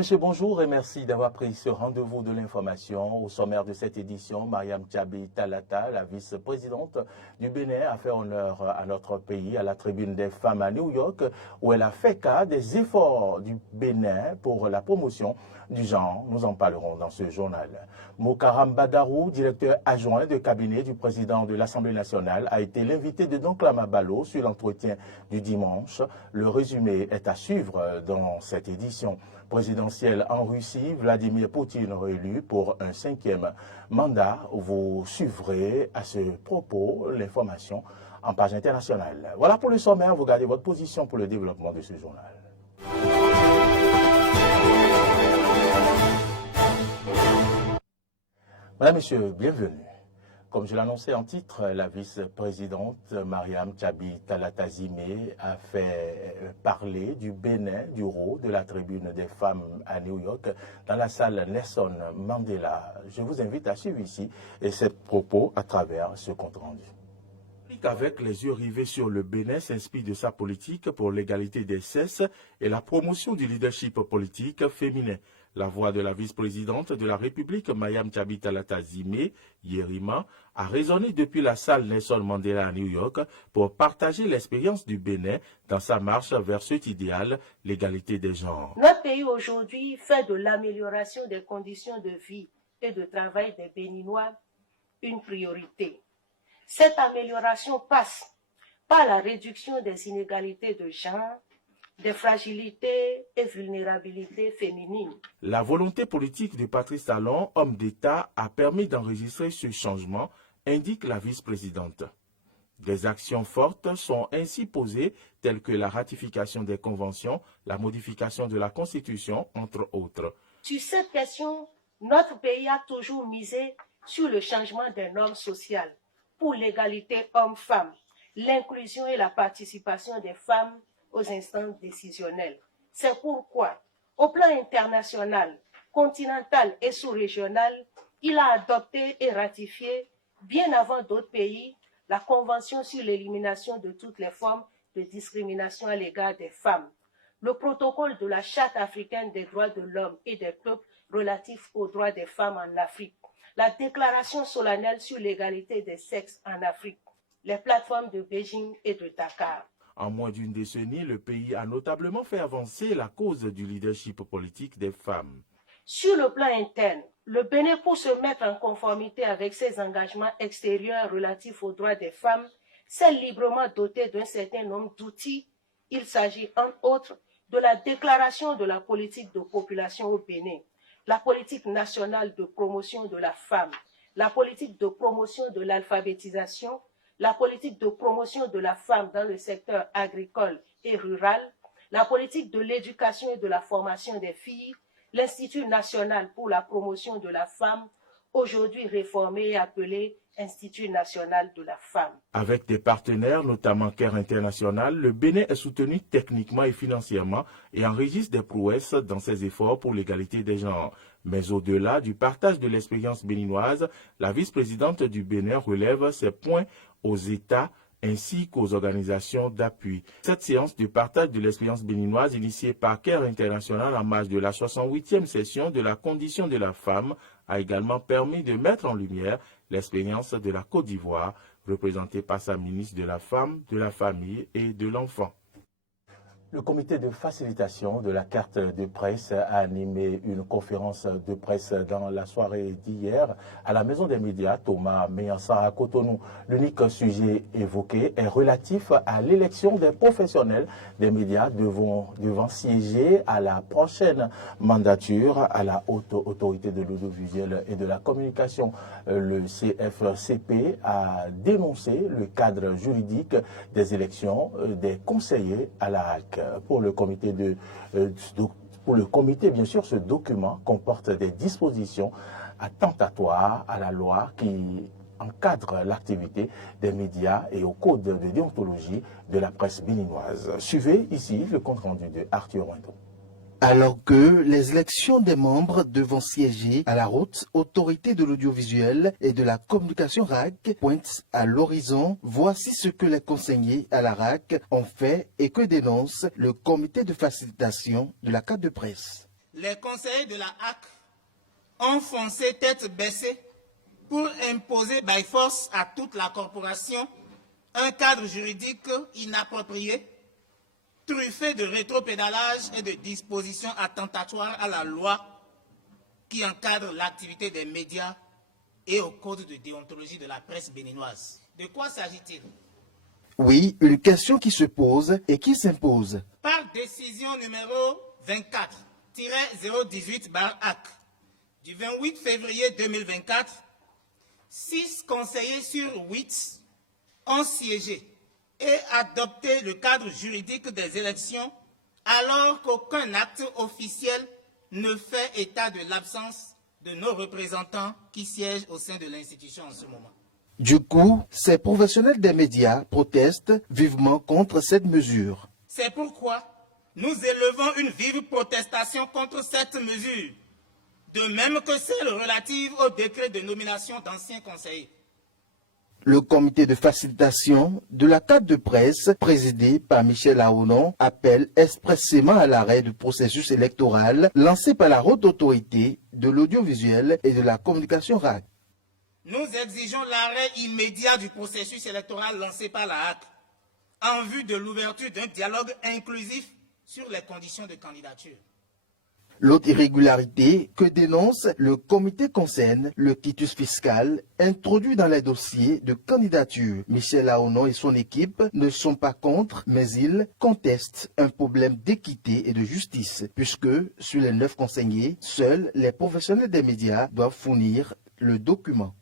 Mesdames, Messieurs, bonjour et merci d'avoir pris ce rendez-vous de l'information. Au sommaire de cette édition, Mariam Tchabi Talata, la vice-présidente du Bénin, a fait honneur à notre pays à la tribune des femmes à New York, où elle a fait cas des efforts du Bénin pour la promotion du genre. Nous en parlerons dans ce journal. Mokaram Badarou, directeur adjoint de cabinet du président de l'Assemblée nationale, a été l'invité de Donklama Balo sur l'entretien du dimanche. Le résumé est à suivre dans cette édition présidentielle en Russie. Vladimir Poutine réélu pour un 5e mandat. Vous suivrez à ce propos l'information en page internationale. Voilà pour le sommaire. Vous gardez votre position pour le développement de ce journal. Mesdames, Messieurs, bienvenue. Comme je l'annonçais en titre, la vice-présidente Mariam Tchabi Talata Zimé a fait parler du Bénin, du rôle de la tribune des femmes à New York, dans la salle Nelson Mandela. Je vous invite à suivre ici ces propos à travers ce compte-rendu. Avec les yeux rivés sur le Bénin s'inspire de sa politique pour l'égalité des sexes et la promotion du leadership politique féminin. La voix de la vice-présidente de la République, Mariam Tchabi Talata Zimé, Yerima, a résonné depuis la salle Nelson Mandela à New York pour partager l'expérience du Bénin dans sa marche vers cet idéal, l'égalité des genres. Notre pays aujourd'hui fait de l'amélioration des conditions de vie et de travail des Béninois une priorité. Cette amélioration passe par la réduction des inégalités de genre, des fragilités et vulnérabilités féminines. La volonté politique de Patrice Talon, homme d'État, a permis d'enregistrer ce changement, indique la vice-présidente. Des actions fortes sont ainsi posées, telles que la ratification des conventions, la modification de la Constitution, entre autres. Sur cette question, notre pays a toujours misé sur le changement des normes sociales pour l'égalité homme-femme, l'inclusion et la participation des femmes aux instances décisionnelles. C'est pourquoi, au plan international, continental et sous-régional, il a adopté et ratifié, bien avant d'autres pays, la Convention sur l'élimination de toutes les formes de discrimination à l'égard des femmes, le protocole de la Charte africaine des droits de l'homme et des peuples relatif aux droits des femmes en Afrique, la déclaration solennelle sur l'égalité des sexes en Afrique, les plateformes de Beijing et de Dakar. En moins d'une décennie, le pays a notablement fait avancer la cause du leadership politique des femmes. Sur le plan interne, le Bénin, pour se mettre en conformité avec ses engagements extérieurs relatifs aux droits des femmes, s'est librement doté d'un certain nombre d'outils. Il s'agit, entre autres, de la déclaration de la politique de population au Bénin, la politique nationale de promotion de la femme, la politique de promotion de l'alphabétisation, la politique de promotion de la femme dans le secteur agricole et rural, la politique de l'éducation et de la formation des filles, l'Institut national pour la promotion de la femme, aujourd'hui réformé et appelé Institut national de la femme. Avec des partenaires, notamment CARE International, le Bénin est soutenu techniquement et financièrement et enregistre des prouesses dans ses efforts pour l'égalité des genres. Mais au-delà du partage de l'expérience béninoise, la vice-présidente du Bénin relève ses points aux États ainsi qu'aux organisations d'appui. Cette séance de partage de l'expérience béninoise initiée par CARE International en marge de la 68e session de la condition de la femme a également permis de mettre en lumière l'expérience de la Côte d'Ivoire, représentée par sa ministre de la Femme, de la Famille et de l'Enfant. Le comité de facilitation de la carte de presse a animé une conférence de presse dans la soirée d'hier à la Maison des médias Thomas Meyansa à Cotonou. L'unique sujet évoqué est relatif à l'élection des professionnels des médias devant siéger à la prochaine mandature à la haute autorité de l'audiovisuel et de la communication. Le CFCP a dénoncé le cadre juridique des élections des conseillers à la HAC. Pour le comité, bien sûr, ce document comporte des dispositions attentatoires à la loi qui encadre l'activité des médias et au code de déontologie de la presse béninoise. Suivez ici le compte-rendu de Arthur Wendo. Alors que les élections des membres devant siéger à la haute autorité de l'audiovisuel et de la communication RAC pointent à l'horizon, voici ce que les conseillers à la RAC ont fait et que dénonce le comité de facilitation de la carte de presse. les conseillers de la HAC ont foncé tête baissée pour imposer by force à toute la corporation un cadre juridique inapproprié, truffé de rétropédalage et de dispositions attentatoires à la loi qui encadre l'activité des médias et au code de déontologie de la presse béninoise. De quoi s'agit-il? Oui, une question qui se pose et qui s'impose. Par décision numéro 24-018/AC du 28 février 2024, 6 conseillers sur 8 ont siégé et adopté le cadre juridique des élections alors qu'aucun acte officiel ne fait état de l'absence de nos représentants qui siègent au sein de l'institution en ce moment. Du coup, ces professionnels des médias protestent vivement contre cette mesure. C'est pourquoi nous élevons une vive protestation contre cette mesure, de même que celle relative au décret de nomination d'anciens conseillers. Le comité de facilitation de la carte de presse, présidé par Michel Aonon, appelle expressément à l'arrêt du processus électoral lancé par la haute autorité de l'audiovisuel et de la communication RAC. Nous exigeons l'arrêt immédiat du processus électoral lancé par la HAC en vue de l'ouverture d'un dialogue inclusif sur les conditions de candidature. L'autre irrégularité que dénonce le comité concerne le quitus fiscal introduit dans les dossiers de candidature. Michel Aonon et son équipe ne sont pas contre, mais ils contestent un problème d'équité et de justice, puisque sur les 9 conseillers, seuls les professionnels des médias doivent fournir le document.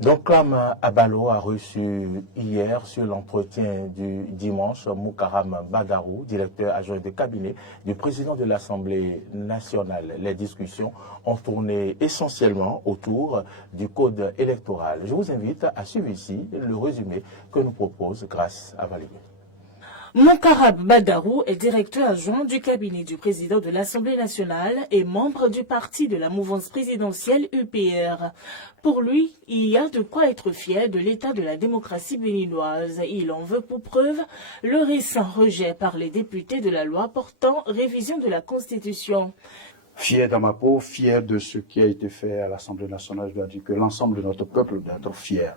Donc, Clam Abalo a reçu hier sur l'entretien du dimanche Moukaram Badarou, directeur adjoint de cabinet du président de l'Assemblée nationale. Les discussions ont tourné essentiellement autour du code électoral. Je vous invite à suivre ici le résumé que nous propose Grâce à Valérie. Moukaram Badarou est directeur adjoint du cabinet du président de l'Assemblée nationale et membre du parti de la mouvance présidentielle UPR. Pour lui, il y a de quoi être fier de l'état de la démocratie béninoise. Il en veut pour preuve le récent rejet par les députés de la loi portant révision de la Constitution. Fier dans ma peau, fier de ce qui a été fait à l'Assemblée nationale, je dois dire que l'ensemble de notre peuple doit être fier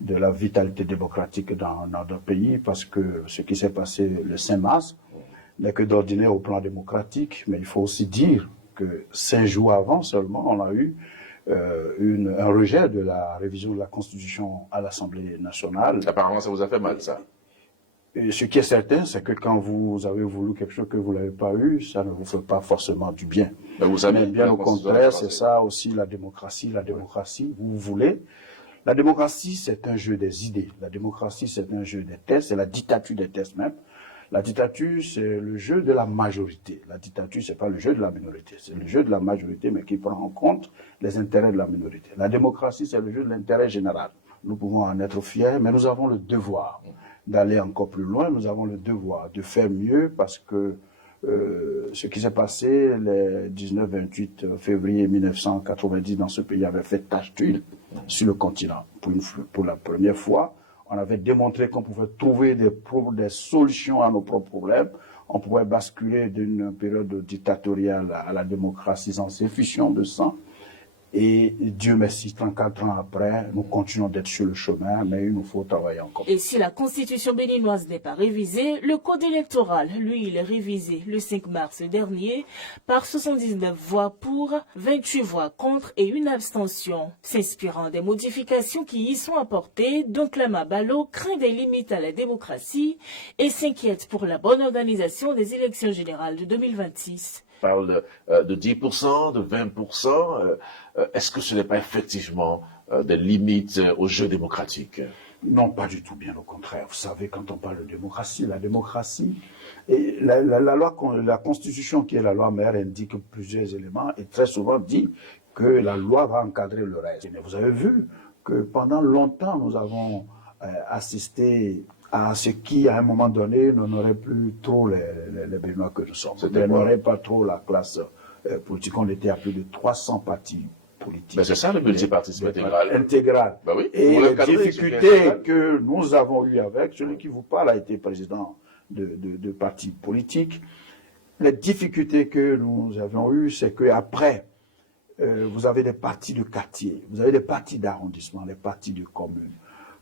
de la vitalité démocratique dans notre pays, parce que ce qui s'est passé le 5 mars n'est que d'ordinaire au plan démocratique, mais il faut aussi dire que 5 jours avant seulement, on a eu un rejet de la révision de la Constitution à l'Assemblée nationale. Apparemment, ça vous a fait mal, ça. Et ce qui est certain, c'est que quand vous avez voulu quelque chose que vous n'avez pas eu, ça ne vous fait pas forcément du bien. Mais vous savez, bien au contraire, c'est ça aussi la démocratie. La démocratie, vous voulez. La démocratie, c'est un jeu des idées. La démocratie, c'est un jeu des tests. C'est la dictature des tests même. La dictature, c'est le jeu de la majorité. La dictature, c'est pas le jeu de la minorité. C'est le jeu de la majorité, mais qui prend en compte les intérêts de la minorité. La démocratie, c'est le jeu de l'intérêt général. Nous pouvons en être fiers, mais nous avons le devoir d'aller encore plus loin. Nous avons le devoir de faire mieux, parce que ce qui s'est passé les 19-28 février 1990 dans ce pays avait fait tache d'huile sur le continent. Pour la première fois, on avait démontré qu'on pouvait trouver des solutions à nos propres problèmes. On pouvait basculer d'une période dictatoriale à la démocratie sans effusion de sang. Et Dieu merci, 34 ans après, nous continuons d'être sur le chemin, mais il nous faut travailler encore. Et si la constitution béninoise n'est pas révisée, le code électoral, lui, il est révisé le 5 mars dernier par 79 voix pour, 28 voix contre et une abstention. S'inspirant des modifications qui y sont apportées, donc Clam Abalo craint des limites à la démocratie et s'inquiète pour la bonne organisation des élections générales de 2026. On parle de 10%, de 20%. Est-ce que ce n'est pas effectivement des limites au jeu démocratique? Non, pas du tout, bien au contraire. Vous savez, quand on parle de démocratie, la démocratie, et la Constitution, qui est la loi mère, indique plusieurs éléments et très souvent dit que la loi va encadrer le reste. Et vous avez vu que pendant longtemps, nous avons assisté à ce qui, à un moment donné, n'honorait plus trop les Béninois que nous sommes. N'honorait pas trop la classe politique. On était à plus de 300 partis politiques. Mais c'est ça le multipartisme intégral. Intégral. Ben oui. Et les difficultés que nous avons eues avec, celui qui vous parle a été président de partis politiques. les difficultés que nous avions eues, c'est qu'après, vous avez des partis de quartier, vous avez des partis d'arrondissement, des partis de communes.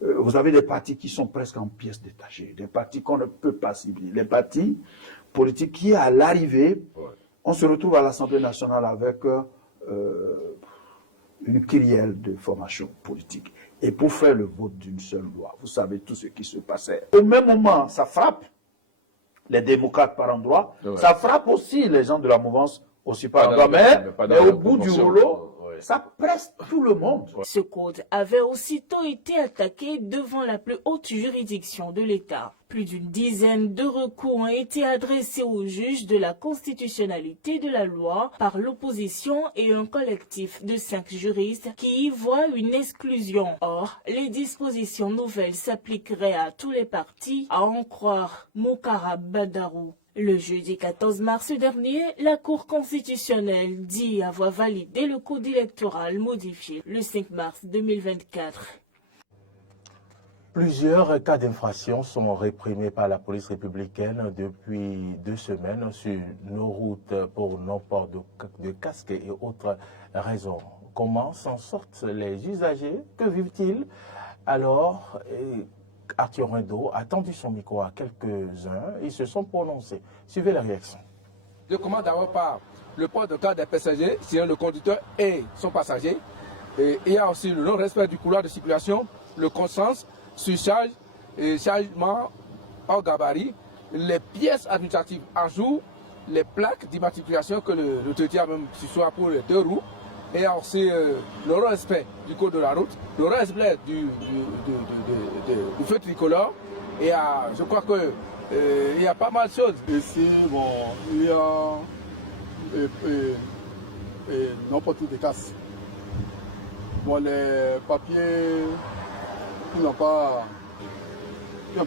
Vous avez des partis qui sont presque en pièces détachées, des partis qu'on ne peut pas cibler, les partis politiques qui, à l'arrivée, on se retrouve à l'Assemblée nationale avec une kyrielle de formation politique. Et pour faire le vote d'une seule loi, vous savez tout ce qui se passait. Au même moment, ça frappe les démocrates par endroits, ça frappe aussi les gens de la mouvance aussi par endroits, mais au bout du rouleau, ça presse tout le monde. Ce code avait aussitôt été attaqué devant la plus haute juridiction de l'État. Plus d'une dizaine de recours ont été adressés aux juges de la constitutionnalité de la loi par l'opposition et un collectif de 5 juristes qui y voient une exclusion. Or, les dispositions nouvelles s'appliqueraient à tous les partis, à en croire Moukara Badarou. Le jeudi 14 mars dernier, la Cour constitutionnelle dit avoir validé le code électoral modifié le 5 mars 2024. Plusieurs cas d'infraction sont réprimés par la police républicaine depuis 2 semaines sur nos routes pour non-port de casque et autres raisons. Comment s'en sortent les usagers? Que vivent-ils? Alors, Arthur Rindo a tendu son micro à quelques-uns. Ils se sont prononcés. Suivez la réaction. Je commence d'abord par le port de casque des passagers, c'est le conducteur et son passager. Et il y a aussi le non-respect du couloir de circulation, le consens, surcharge et chargement hors gabarit, les pièces administratives à jour, les plaques d'immatriculation que l'autorité a même sur soi pour les 2 roues, et aussi le respect du code de la route, le respect du feu tricolore, et je crois que il y a pas mal de choses. Ici, bon, il y a non pas tout des casses. Bon, les papiers qui n'ont pas bien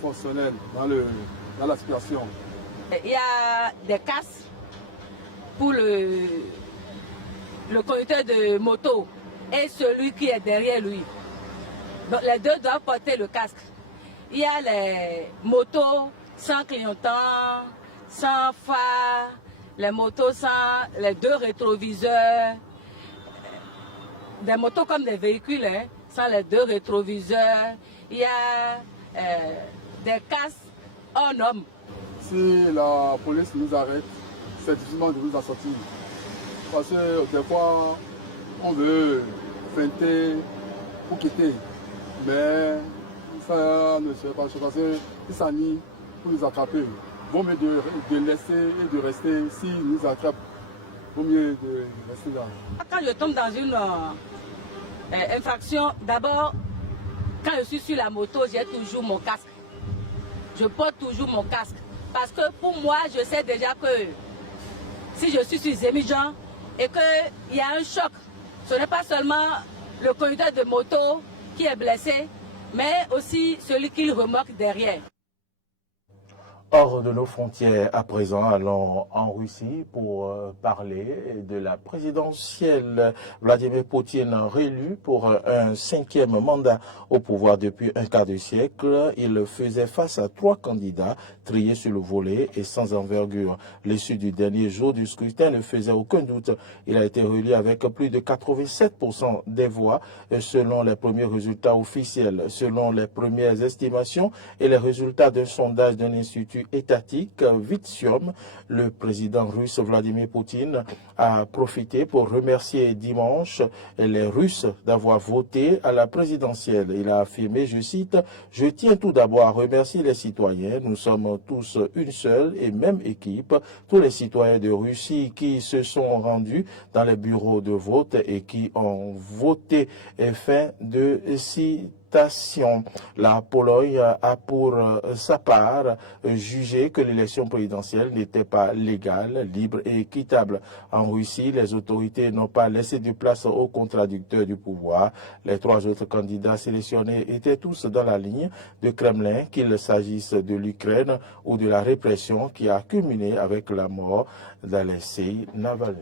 fonctionnel dans la situation. Il y a des casques pour le conducteur de moto et celui qui est derrière lui. Donc les deux doivent porter le casque. Il y a les motos sans clignotant, sans phare, les motos sans les 2 rétroviseurs, des motos comme des véhicules, sans les 2 rétroviseurs. Il y a des casques en homme. Si la police nous arrête, c'est difficilement de nous en sortir. Parce que des fois, on veut feinter pour quitter. Mais ça ne se fait pas. Parce qu'ils s'ennuient pour nous attraper. Vaut mieux de laisser et de rester. S'ils nous attrapent, vaut mieux de rester là. Quand je tombe dans une infraction, d'abord, quand je suis sur la moto, j'ai toujours mon casque. Je porte toujours mon casque. Parce que pour moi, je sais déjà que si je suis sur Zémijan et qu'il y a un choc, ce n'est pas seulement le conducteur de moto qui est blessé, mais aussi celui qui le remorque derrière. Hors de nos frontières, à présent, allons en Russie pour parler de la présidentielle. Vladimir Poutine réélu pour un 5e mandat au pouvoir depuis un quart de siècle. Il faisait face à 3 candidats triés sur le volet et sans envergure. L'issue du dernier jour du scrutin ne faisait aucun doute. Il a été réélu avec plus de 87% des voix selon les premiers résultats officiels. Selon les premières estimations et les résultats d'un sondage d'un institut étatique, Vitsium, le président russe Vladimir Poutine a profité pour remercier dimanche les Russes d'avoir voté à la présidentielle. Il a affirmé, je cite, « Je tiens tout d'abord à remercier les citoyens. Nous sommes tous une seule et même équipe. Tous les citoyens de Russie qui se sont rendus dans les bureaux de vote et qui ont voté ». Fin de citation. La Pologne a pour sa part jugé que l'élection présidentielle n'était pas légale, libre et équitable. En Russie, les autorités n'ont pas laissé de place aux contradicteurs du pouvoir. Les 3 autres candidats sélectionnés étaient tous dans la ligne de Kremlin, qu'il s'agisse de l'Ukraine ou de la répression qui a culminé avec la mort d'Alexeï Navalny.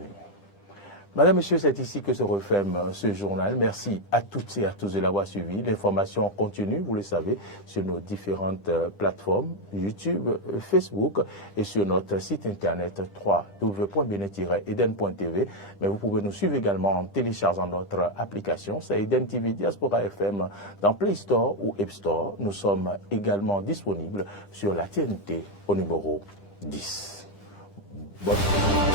Madame, Monsieur, c'est ici que se referme ce journal. Merci à toutes et à tous de l'avoir suivi. L'information continue, vous le savez, sur nos différentes plateformes, YouTube, Facebook et sur notre site internet www.bene-eden.tv. Mais vous pouvez nous suivre également en téléchargeant notre application, c'est Eden TV Diaspora FM dans Play Store ou App Store. Nous sommes également disponibles sur la TNT au numéro 10. Bonne journée.